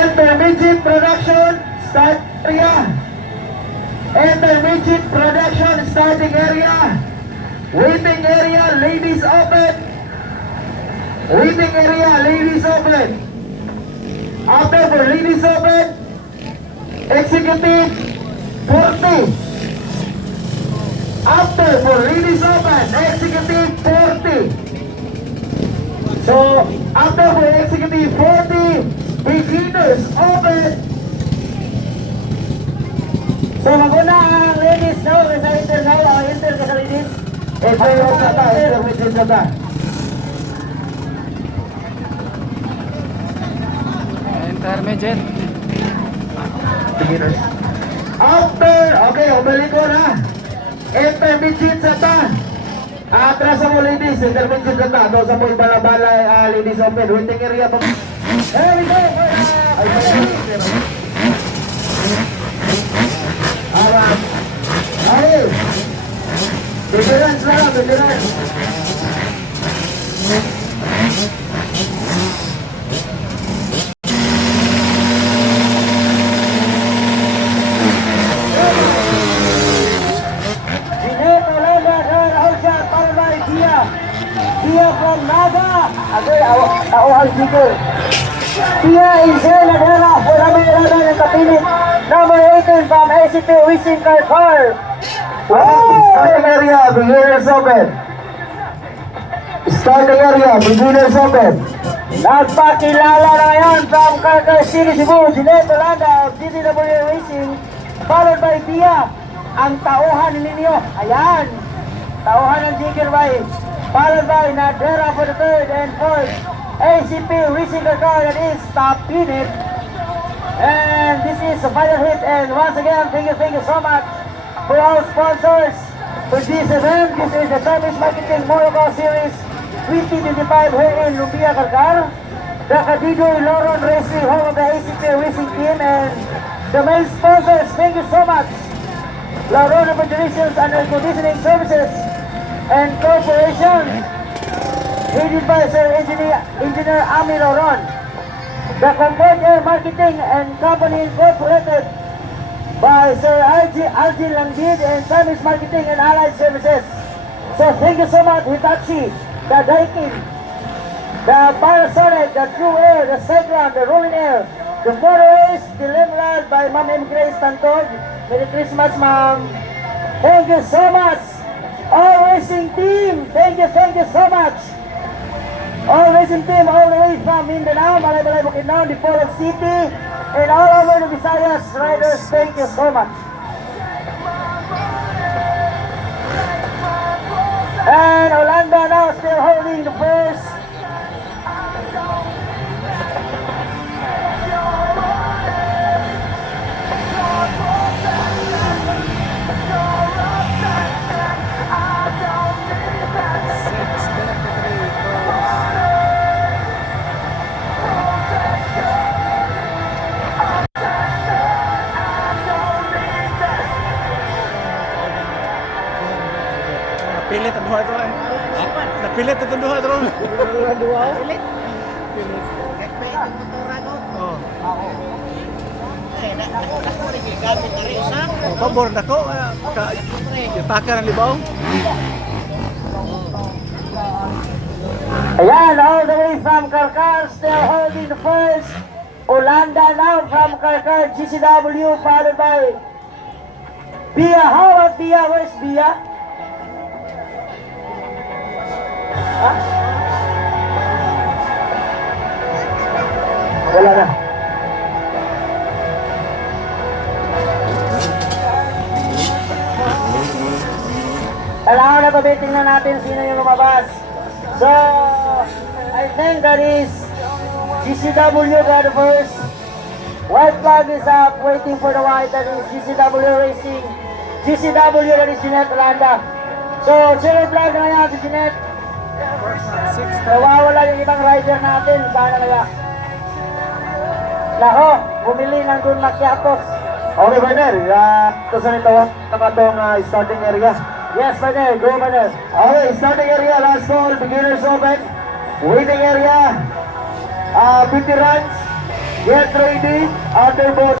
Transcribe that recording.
Intermediate production start area. Intermediate production starting area. Waiting area, ladies open. Waiting area, ladies open. After for ladies open, executive 40. After for ladies open, executive 40. So after for executive 40, beginners open. So maguna ang ladies now, sa enter now, enter ka sa ladies. Enter intermediate na ta. Intermediate. Beginners. After, okay, balik ko na. Intermediate sa ta. Atras mo ladies, intermediate sa ta. Doon sa mo bala-bala, ladies open. Waiting area pa. There we go. Ay, veterans na lang, veterans. From Naga, Auhal Sigil. Pia Isel Adhera for Ramirada ng Kapilit. Number 18 from ACT Wishing Car. Starting area, beginners open. Starting area, beginners open. Nagpakilala na ngayon from Carcar City, Cebu, Jeanette Olanda of DCW Racing, followed by Pia, ang tauhan ninyo. Ayan, tauhan ng Jigger by, followed by Nadera for the third and fourth. ACP Racing Car, that is top unit. And this is a final hit, and once again, thank you so much for our sponsors for this event. This is the Service Marketing Motorcar Series 2025 here in Lumpia, Carcar. The Cadido Loron Racing, home of the ACP Racing Team, and the main sponsors, thank you so much. Loron Refrigerations and Air Conditioning Services and Corporation, headed by Sir Engineer Ami Loron. The Comfort Air Marketing and Company Incorporated by Sir Arjun Langdid and Service Marketing and Allied Services. So thank you so much, Hitachi, the Daikin, the Parasonic, the True Air, the Cyclone, the Rolling Air, the Motorways, the Limrad by Ma'am M. Grace Tantog. Merry Christmas, Ma'am. Thank you so much. All racing team, thank you so much. All racing team all the way from Mindanao, Malay-Malay, Bukidnon, Dipolog City, and all over the Visayas riders, thank you so much. And Olanda now still holding the first. Napilit ang duha ito eh. Napilit ang duha ito. Dua. Oh. Oh, pabor na ko. Yataka ng libaw. Ayan, all the way from Carcar, still holding the first. Olanda now from Carcar, GCW, followed by Bia. How about Bia? Where's Bia? Huh? Wala na. Kailangan na pabiting na natin sino yung lumabas. So, I think that is GCW got the first. White flag is up, waiting for the white. That is GCW Racing. GCW, that is Jeanette Olanda. So, silver flag na yan si Jeanette. Nawawala yung ibang rider natin. Sana kaya. Nako, bumili ng Don Macchiatos. Okay, partner. Ito sa nito, itong starting area. Yes, partner. Go, partner. Okay, starting area, last call, beginners open. Waiting area, veterans, Get ready, underboard.